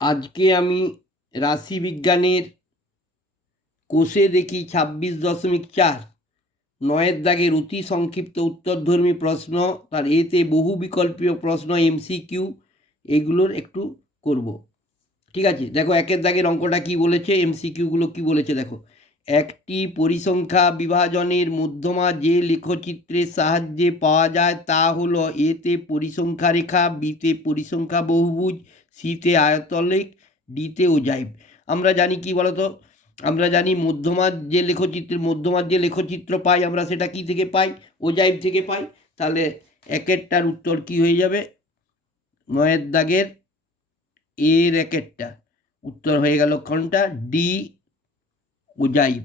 আজকে আমি রাশিবিজ্ঞানের কোষে দেখি 26.4 নয়ের দাগের অতি সংক্ষিপ্ত উত্তরধর্মী প্রশ্ন, তার এতে বহু বিকল্পীয় প্রশ্ন, এমসিকিউ, এগুলোর একটু করব। ঠিক আছে, দেখো একের দাগের অঙ্কটা কি বলেছে, এমসিকিউগুলো কি বলেছে দেখো। একটি পরিসংখ্যা বিভাজনের মধ্যমা যে লেখচিত্রের সাহায্যে পাওয়া যায় তা হলো এতে পরিসংখ্যা রেখা, বিতে পরিসংখ্যা বহুভুজ, সিতে আয়তলেখ, ডিতে ওজাইভ। আমরা জানি কি বলতো, আমরা জানি মধ্যমার যে লেখচিত্র পাই আমরা সেটা কি থেকে পাই, ওজাইভ থেকে পাই। তাহলে একেরটার উত্তর কি হয়ে যাবে, নয়ের দাগের এর একেরটা উত্তর হয়ে গেল কোনটা, ডি ওজাইভ।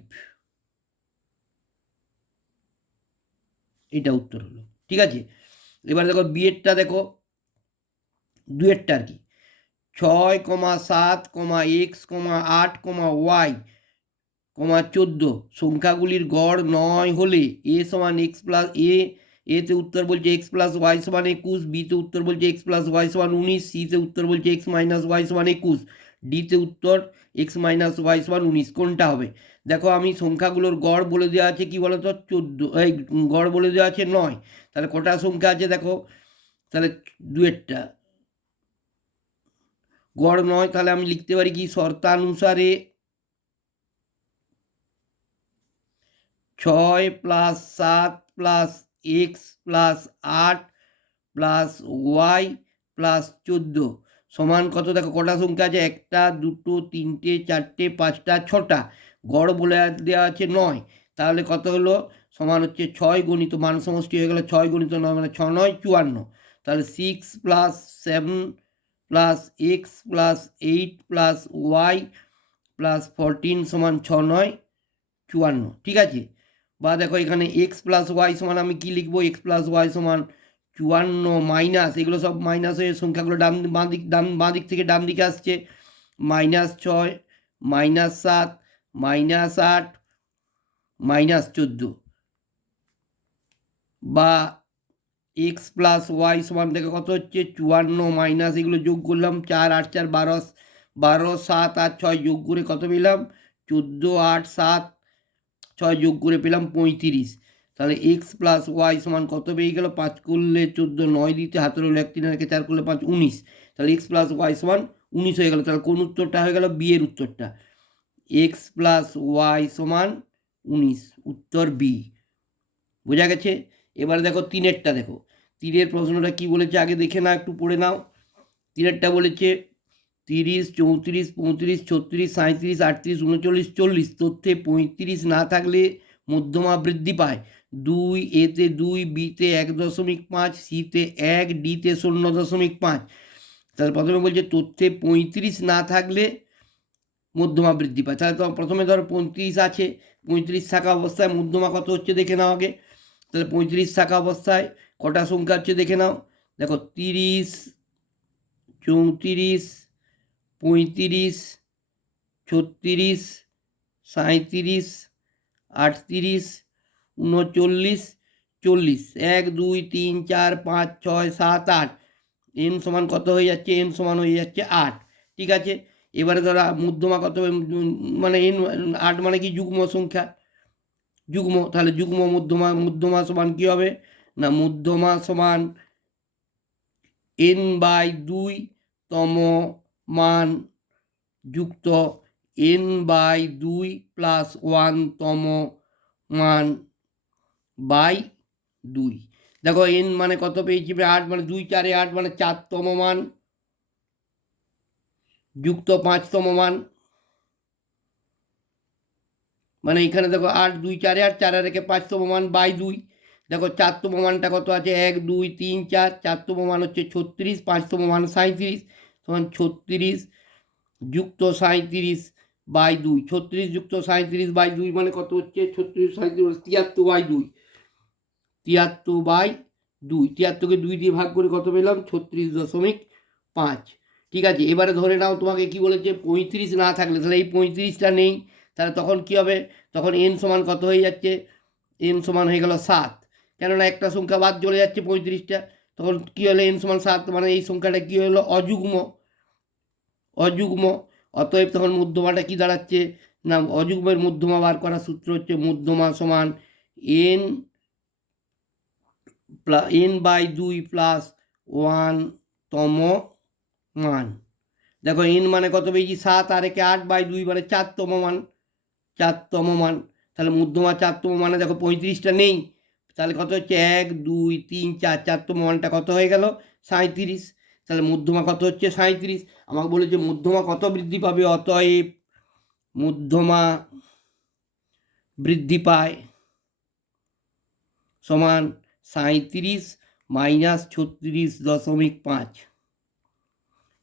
এটা উত্তর হলো। ঠিক আছে, এবার দেখো বিয়েরটা, দেখো দুয়েরটা আর কি, 6,7,x,8,y, 14 সংখ্যাগুলির গড় 9 হলে এ সমান এক্স প্লাস এতে উত্তর বলছে এক্স প্লাস ওয়াই সমান 21, বিতে উত্তর বলছে এক্স প্লাস ওয়াই সমান 19, সিতে উত্তর বলছে এক্স মাইনাস ওয়াই সমান 21, ডিতে উত্তর এক্স মাইনাস ওয়াই সমান 19। কোনটা হবে? দেখো আমি সংখ্যাগুলোর গড় বলে দেওয়া আছে কি বলতো 14, এই গড় বলে দেওয়া আছে 9। তাহলে কটা সংখ্যা আছে দেখো, তাহলে দুয়েরটা গড় 9, তাহলে আমি লিখতে পারি কি শর্তানুসারে 6 + 7 + x + 8 + y + 14 সমান কত? দেখো কটা সংখ্যা আছে, 1 2 3 4 5 6টা, গড় বলে দেওয়া আছে 9। তাহলে কত হলো, সমান হচ্ছে 6 গণিত মান সমষ্টি হয়ে গেল 6 × 9 মানে 6 9 54। তাহলে 6 + 7 + x + 8 + y + 14 সমান 6 9 54। ঠিক আছে, বা দেখো এখানে এক্স প্লাস ওয়াই সমান আমি কি লিখবো, এক্স প্লাস ওয়াই সমান 54 মাইনাস, এগুলো সব মাইনাস হয়ে সংখ্যাগুলো বাঁ দিক থেকে ডান দিকে আসছে, -6 -7 -8 -14, বা এক্স প্লাস ওয়াই সমান দেখো কত হচ্ছে 54 মাইনাস এগুলো যোগ করলাম 4 8 4 12 12 7 আর 6 যোগ করে কত পেলাম 14 8 7 6 যোগ করে পেলাম 35। তাহলে এক্স প্লাস ওয়াই সমান কত পেয়ে গেল, 5 করলে 14, 9 দিতে হাতের হলো 1 3 4 করলে 5 19। তাহলে এক্স প্লাস ওয়াই সমান 19 হয়ে গেল। তাহলে কোন উত্তরটা হয়ে গেল, বি এর উত্তরটা, এক্স প্লাস ওয়াই সমান 19, উত্তর বি। বোঝা গেছে? এবারে দেখো তিনেরটা, দেখো তিনের প্রশ্নটা কি বলেছে আগে দেখে না, একটু পড়ে নাও। তিনেরটা বলেছে 30 34 35 36 37 38 39 40 তথ্যে 35 না থাকলে মধ্যমা বৃদ্ধি পায়। 2 এতে 2, বিতে 1.5, সিতে 1, ডিতে 0.5। তাহলে প্রথমে বলছে তথ্যে 35 না থাকলে মধ্যমা বৃদ্ধি পায়। তাহলে তো প্রথমে ধরো 35 আছে, 35 থাকা অবস্থায় মধ্যমা কত হচ্ছে দেখে নাও আগে। তাহলে 35 থাকা অবস্থায় কটা সংখ্যা হচ্ছে দেখে নাও। দেখো 30 34 35 36 37 38 39 40, 1 2 3 4 5 6 7 8, এন সমান কত হয়ে যাচ্ছে, এন সমান হয়ে যাচ্ছে 8। ঠিক আছে, এবারে ধরা মধ্যমা কত, মানে এন 8 মানে কি যুগ্ম সংখ্যা, যুগ্ম, তাহলে যুগ্ম মধ্যমা সমান কী হবে না, মধ্যমা সমান n/2 তম মান যুক্ত n/2 + 1 তম মান বাই 2। দেখো n মানে কত পেয়েছি, 8 মানে 2 4 8 মানে 4তম মান যুক্ত 5তম মান, মানে এখানে দেখো 8 2 4 8 4 রেখে 5তম মান বাই 2। দেখো 4তম মানটা কত আছে, 1 2 3 4, 4তম মান হচ্ছে 36, 5তম মান 37 সমান 36 যুক্ত 37 বাই 2। 36 যুক্ত 37 বাই 2 মানে কত হচ্ছে, 36 37 73/2, 73/2, 73কে 2 দিয়ে ভাগ করে কত পেলাম, 36.5। ঠিক আছে, এবারে ধরে নাও তোমাকে কি বলেছে, 35 না থাকলে, তাহলে এই 35টা নেই, তাহলে তখন কি হবে, তখন এন সমান কত হয়ে যাচ্ছে, এন সমান হয়ে গেল 7, কেননা একটা সংখ্যা বাদ চলে যাচ্ছে 35টা, তখন কি হলো এন সমান 7, মানে এই সংখ্যাটা কি হলো, অযুগ্ম। অযুগ্ম, অতএব তখন মধ্যমাটা কি দাঁড়াচ্ছে না, অযুগ্মের মধ্যমা বার করার সূত্র হচ্ছে মধ্যমা সমান n বাই 2 প্লাস 1তম মান। দেখো n মানে কত পেয়েছি 7, আর একে 8 বাই 2 মানে 4তম মান, 4তম মান। তাহলে মধ্যমা 4তম মানে দেখো 35টা নেই, তাহলে কত হচ্ছে 1 2 3 4, 4তম মানটা কত হয়ে গেল 37। তাহলে মধ্যমা কত হচ্ছে 37। আমাকে বলেছে মধ্যমা কত বৃদ্ধি পাবে, অতএব মধ্যমা বৃদ্ধি পায় সমান 37 মাইনাস 36.5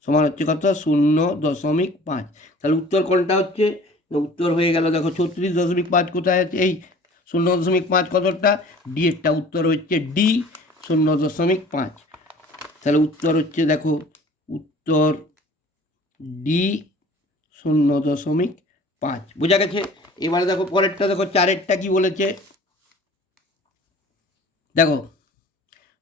সমান হচ্ছে কত 0.5। তাহলে উত্তর কোনটা হচ্ছে, উত্তর হয়ে গেল দেখো 36.5 কোথায় আছে, এই 0.5 কতটা, ডি এরটা উত্তর হচ্ছে ডি 0.5। তাহলে উত্তর হচ্ছে দেখো উত্তর ডি 0.5, বোঝা গেছে। এবারে দেখো পরেরটা, দেখো 4এরটা কি বলেছে, দেখো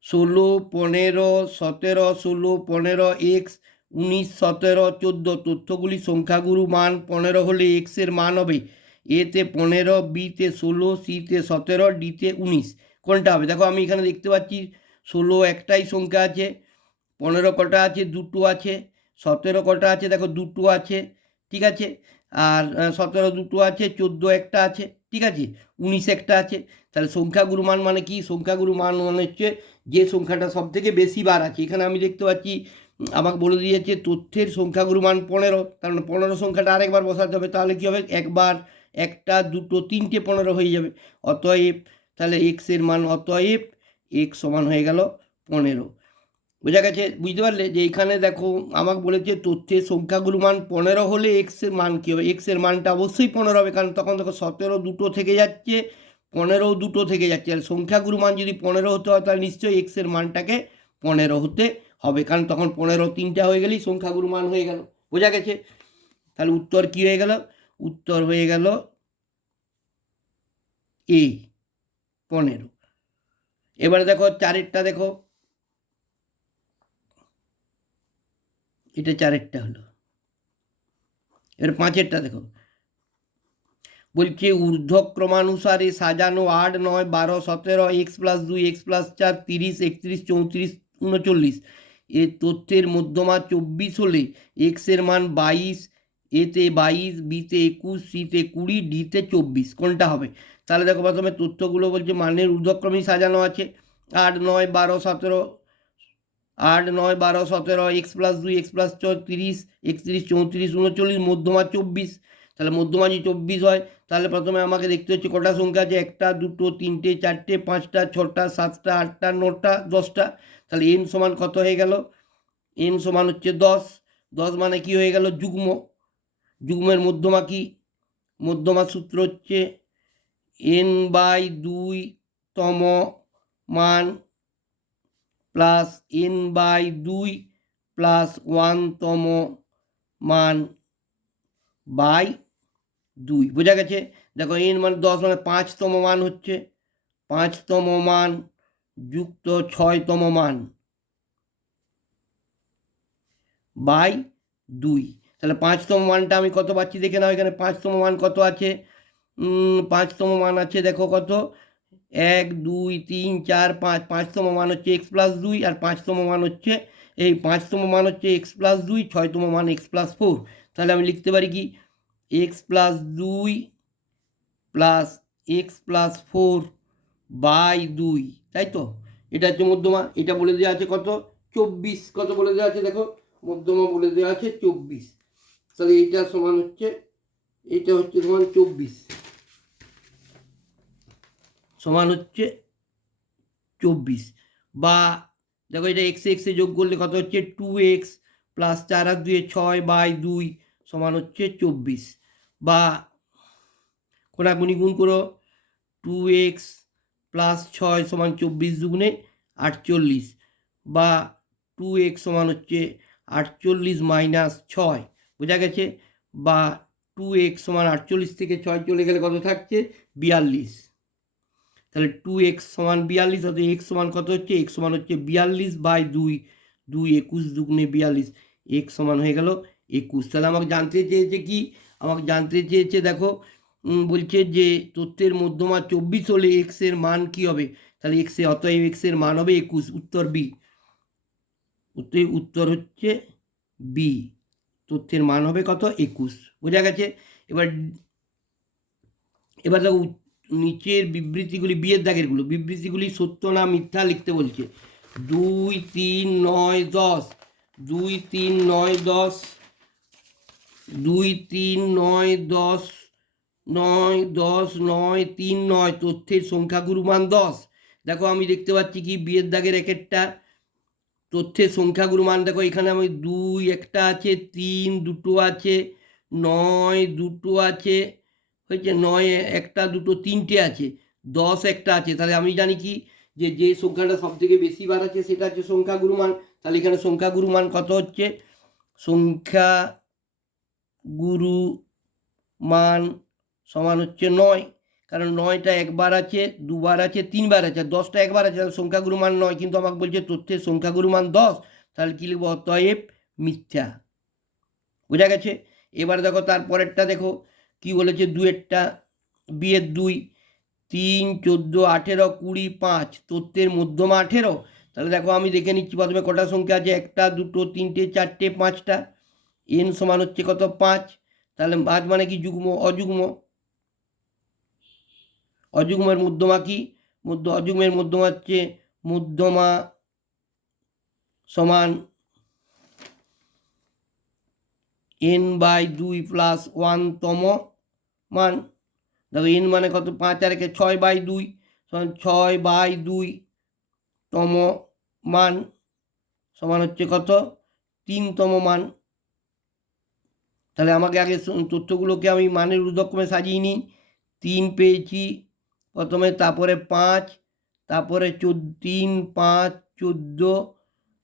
16 15 17 16 15 এক্স 19 17 14 তথ্যগুলি সংখ্যাগুরু মান 15 হলে এক্স এর মান হবে এতে 15, বিতে 16, সিতে 17, ডিতে 19। কোনটা হবে, দেখো আমি এখানে দেখতে পাচ্ছি 16 একটাই সংখ্যা আছে, 15 কটা আছে, দুটো আছে, 17 কটা আছে, দেখো দুটো আছে, ঠিক আছে, আর 17 দুটো আছে, 14 একটা আছে, ঠিক আছে, 19 একটা আছে। তাহলে সংখ্যাগুরু মান মানে কি, সংখ্যাগুরু মান মানে হচ্ছে যে সংখ্যাটা সব থেকে বেশি বার আছে। এখানে আমি দেখতে পাচ্ছি আমাকে বলে দিয়েছে তথ্যের সংখ্যাগুরু মান 15, তার মানে 15 সংখ্যাটা আরেকবার বসাতে হবে, তাহলে কী হবে একবার, একটা দুটো তিনটে 15 হয়ে যাবে। অতএব তাহলে এক্স এর মান, অতএব এক্স সমান হয়ে গেল 15। বোঝা গেছে, বুঝতে পারলে যে এখানে দেখো আমাকে বলেছে তথ্যের সংখ্যাগুলো মান 15 হলে এক্সের মান কী হবে, এক্সের মানটা অবশ্যই 15 হবে, কারণ তখন দেখো 17 দুটো থেকে যাচ্ছে, 15 দুটো থেকে যাচ্ছে, আর সংখ্যাগুলো মান যদি 15 হতে হয় তাহলে নিশ্চয়ই এক্সের মানটাকে 15 হতে হবে, কারণ তখন 15 তিনটা হয়ে গেলেই সংখ্যাগুলো মান হয়ে গেল। বোঝা গেছে, তাহলে উত্তর কী হয়ে গেল, উত্তর হয়ে গেল এ 15। এবারে দেখো 4এরটা, দেখো এটা 4এরটা হলো। এবার 5এরটা দেখো, বলছে ঊর্ধ্বক্রমানুসারে সাজানো 8 9 12 17 এক্স প্লাস 2 এক্স প্লাস 4 30 31 34 39 এর তথ্যের মধ্যমা 24 হলে এক্স এর মান 22, এতে 22, বিতে 21, সিতে 20, ডিতে 24, কোনটা হবে। তাহলে দেখো প্রথমে তথ্যগুলো বলছে মানের ঊর্ধ্বক্রমেই সাজানো আছে, 8 9 12 17, 8 9 12 17 এক্স প্লাস 2 এক্স প্লাস 4 30 31 34 39, মধ্যমা 24। তাহলে মধ্যমা যদি 24 হয় তাহলে প্রথমে আমাকে দেখতে হচ্ছে কটা সংখ্যা আছে, একটা দুটো তিনটে চারটে পাঁচটা ছটা সাতটা আটটা নটা 10টা। তাহলে এন সমান কত হয়ে গেল, এন সমান হচ্ছে 10। 10 মানে কি হয়ে গেল যুগ্ম, যুগ্মের মধ্যমা কি, মধ্যমা সূত্র হচ্ছে এন বাই 2তম মান প্লাস এন বাই 2 প্লাস 1তম মান বাই 2। বোঝা গেছে, দেখো এন মানে 10 মানে 5তম মান হচ্ছে, 5তম মান যুক্ত 6তম মান বাই 2। তাহলে 5তম মানটা আমি কত পাচ্ছি দেখে নাও, এখানে 5তম মান কত আছে, 5তম মান আছে দেখো কত, 1 2 3 4 5, 5তম মান হচ্ছে এক্স প্লাস 2, আর 5তম মান হচ্ছে, এই 5তম মান হচ্ছে এক্স প্লাস 2, 6তম মান এক্স প্লাস 4। তাহলে আমি লিখতে পারি কি x plus 2 plus x plus 4 by 2, তাই তো, এটা হচ্ছে মধ্যমা। এটা বলে দেওয়া আছে কত 24, কত বলে দেওয়া আছে দেখো, মধ্যমা বলে দেওয়া আছে 24। তাহলে এইটা সমান হচ্ছে, এইটা হচ্ছে সমান 24, সমান হচ্ছে 24, বা দেখো এটা এক্স এক্সে যোগ করলে কত হচ্ছে 2x প্লাস 4 আর 2 6 বাই 2 সমান হচ্ছে 24, বা কোনাকুনি গুণ করো 2x প্লাস 6 সমান 24 দুগুণে 48, বা 2x সমান হচ্ছে 48 মাইনাস 6, বোঝা গেছে, বা 2x সমান 48 থেকে 6 চলে গেলে কত থাকছে 42। তাহলে 2x সমান 42, অর্থাৎ x সমান কত হচ্ছে, x সমান হচ্ছে 42 বাই 2, 2 21 দুগুণে 42, x সমান হয়ে গেল 21। তাহলে আমাকে জানতে চেয়েছে কি, আমাকে জানতে চেয়েছে দেখো বলছে যে তথ্যের মধ্যমা 24 হলে এক্সের মান কি হবে, তাহলে অতএব এক্সের মান হবে 21, উত্তর বি। উত্তর হচ্ছে বি, তথ্যের মান হবে কত, 21। বোঝা গেছে? এবার দেখো নিচের বিবৃতিগুলি, বিয়ের দাগেরগুলো, বিবৃতিগুলি সত্য না মিথ্যা লিখতে বলছে। 2, 3, 9, 10, 2, 3, 9, 10, 2, 3, 9, 10, 9, 10, 9, 3, 9, তথ্যের সংখ্যাগুরু মান 10। দেখো আমি দেখতে পাচ্ছি কি বিয়ের দাগের একটা তথ্যের সংখ্যাগুরু মান, দেখো এখানে আমি 2 একটা আছে, 3 দুটো আছে, 9 দুটো আছে, হয়েছে 9 একটা দুটো তিনটে আছে, 10 একটা আছে। তাহলে আমি জানি কি যে সংখ্যাটা সব থেকে বেশি বার আছে সেটা হচ্ছে সংখ্যাগুরু মান। তাহলে এখানে সংখ্যাগুরু মান কত হচ্ছে, সংখ্যাগুরু মান সমান হচ্ছে 9, কারণ 9টা একবার আছে, দুবার আছে, তিনবার আছে, 10টা একবার আছে, তাহলে সংখ্যাগুরু মান 9। কিন্তু আমাকে বলছে তথ্যের সংখ্যাগুরু মান 10, তাহলে কী লিখবো, অতএব মিথ্যা। বোঝা গেছে? এবার দেখো তারপরেরটা দেখো কি বলেছে, দুয়েরটা, বিয়ের 2, 3, 14, 18, 20, 5, তথ্যের মধ্যমা 18। তাহলে দেখো আমি দেখে নিচ্ছি প্রথমে কটা সংখ্যা আছে, 1টা 2টো 3টে 4টে 5টা, এন সমান হচ্ছে কত, 5। তাহলে 5 মানে কি, যুগ্ম অযুগ্ম, অযুগ্মের মধ্যমা কি, অযুগ্মের মধ্যমা হচ্ছে মধ্যমা সমান n/2 + 1তম মান। দেখো n মানে কত, 5 আর 1 6/2 সমান 6/2 তম মান সমান হচ্ছে কত, 3তম মান। তাহলে আমাকে আগে তথ্যগুলোকে আমি মানের ঊর্ধ্বক্রমে সাজিয়ে নিই। 3 পেয়েছি প্রথমে, তারপরে 5, তারপরে 3, 5, 14,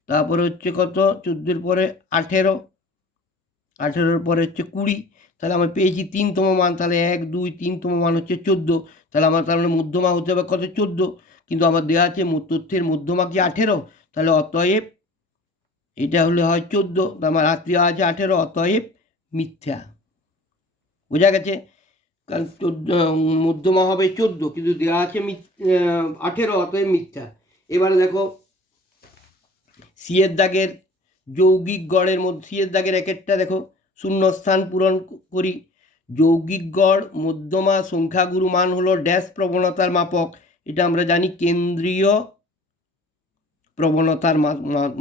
তারপরে হচ্ছে কত, 14-এর পরে 18, 18-এর পরে হচ্ছে 20। তাহলে আমি পেয়েছি 3তম মান। তাহলে 1, 2, 3তম মান হচ্ছে 14। তাহলে আমার তার মানে মধ্যমা হতে হবে কত, 14। কিন্তু আমার দেওয়া আছে তথ্যের মধ্যমা কি 18, তাহলে অতএব এটা হলে হয় 14, আমার হাত দেওয়া আছে 18, অতএব মিথ্যা। বোঝা গেছে? কারণ মধ্যমা হবে 14 কিন্তু দেওয়া আছে 18, অতএব মিথ্যা। এবারে দেখো সিয়ের দাগের যৌগিক গড়ের মধ্যে, সিয়ের দাগের একটা দেখো শূন্যস্থান পূরণ করি। যৌগিক গড় মধ্যমা সংখ্যাগুরু মান হলো ড্যাশ প্রবণতার মাপক। এটা আমরা জানি কেন্দ্রীয় প্রবণতার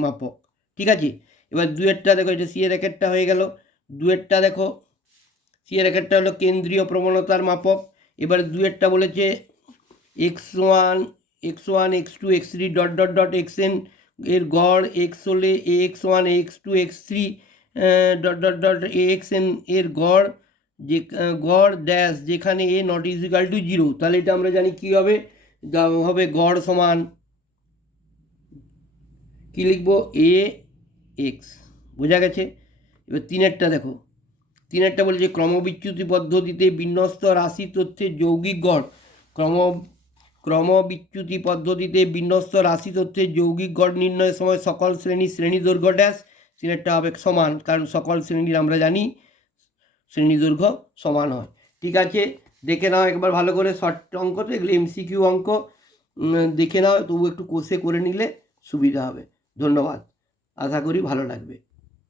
মাপক। ঠিক আছে? এবার 2-এরটা দেখো, এটা সিয়ের একটা হয়ে গেল। 2-এরটা দেখো, সিয়ের একটা হলো কেন্দ্রীয় প্রবণতার মাপক। এবার 2-এরটা বলেছে x1, x1, x2, x3 ... xn এর গড় x হলে ax1, ax2, x3 ... axn এর গড় যে গড় ড্যাশ যেখানে a ≠ 0। তাহলে এটা আমরা জানি কি হবে, হবে গড় সমান কি লিখবো, a x। বোঝা গেছে? এবার 3-এরটা দেখো, 3-এরটা বলেছে ক্রমবিচ্যুতি পদ্ধতিতে বিন্যস্ত রাশি তথ্যের যৌগিক গড়। ক্রমবিচ্যুতি পদ্ধতিতে বিন্যস্ত রাশি তথ্যের যৌগিক গড় নির্ণয়ের সময় সকল শ্রেণী দৈর্ঘ্য ড্যাশ। 3-এরটা হবে সমান, কারণ সকল শ্রেণীর আমরা জানি শ্রেণী দৈর্ঘ্য সমান হয়। ঠিক আছে, দেখে নাও একবার ভালো করে, শর্ট অঙ্ক তো এগুলো, MCQ অঙ্ক দেখে নাও, তবু একটু কোষে করে নিলে সুবিধা হবে। ধন্যবাদ, আশা করি ভালো লাগবে।